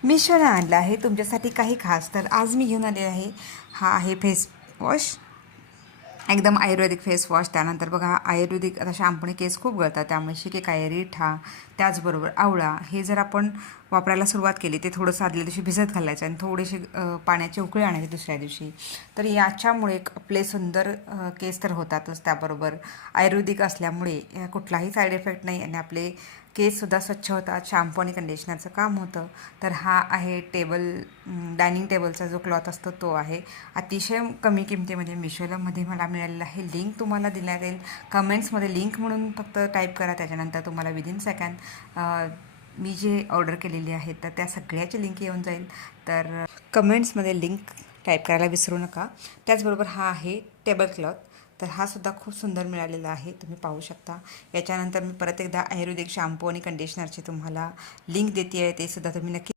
मिशोने आणलं आहे तुमच्यासाठी काही खास. तर आज मी घेऊन आले आहे, हा आहे फेस वॉश, एकदम आयुर्वेदिक फेस वॉश. त्यानंतर बघा, आयुर्वेदिक आता शॅम्पूने केस खूप गळतात, त्यामुळे शिकेकाई, रिठा, त्याचबरोबर आवळा हे जर आपण वापरायला सुरुवात केली, ते थोडंसं आदल्या दिवशी भिजत घालायचं आणि थोडेसे पाण्याचे उकळी आणायचे दुसऱ्या दिवशी. तर याच्यामुळे आपले सुंदर केस तर होतातच, त्याबरोबर आयुर्वेदिक असल्यामुळे कुठलाही साईड इफेक्ट नाही आणि आपले केससुद्धा स्वच्छ होतात. शॅम्पू आणि कंडिशनरचं काम होतं. तर हा आहे डायनिंग टेबलचा जो क्लॉथ असतो तो आहे. अतिशय कमी किमतीमध्ये मिशोमध्ये मला मिळालेला आहे. लिंक तुम्हाला दिल्यात येईल कमेंट्समध्ये. लिंक म्हणून फक्त टाईप करा, त्याच्यानंतर तुम्हाला विदिन सेकंड मी जे ऑर्डर केलेली आहे तर त्या सगळ्याची लिंक येऊन जाईल. तर कमेंट्समध्ये लिंक टाईप करायला विसरू नका. त्याचबरोबर हा आहे टेबल क्लॉथ. तर हा सुद्धा खूप सुंदर मिळालेला आहे, तुम्ही पाहू शकता. याच्यानंतर मी परत एकदा आयुर्वेदिक शॅम्पू आणि कंडिशनरची तुम्हाला लिंक देते आहे, ते सुद्धा तुम्ही नक्की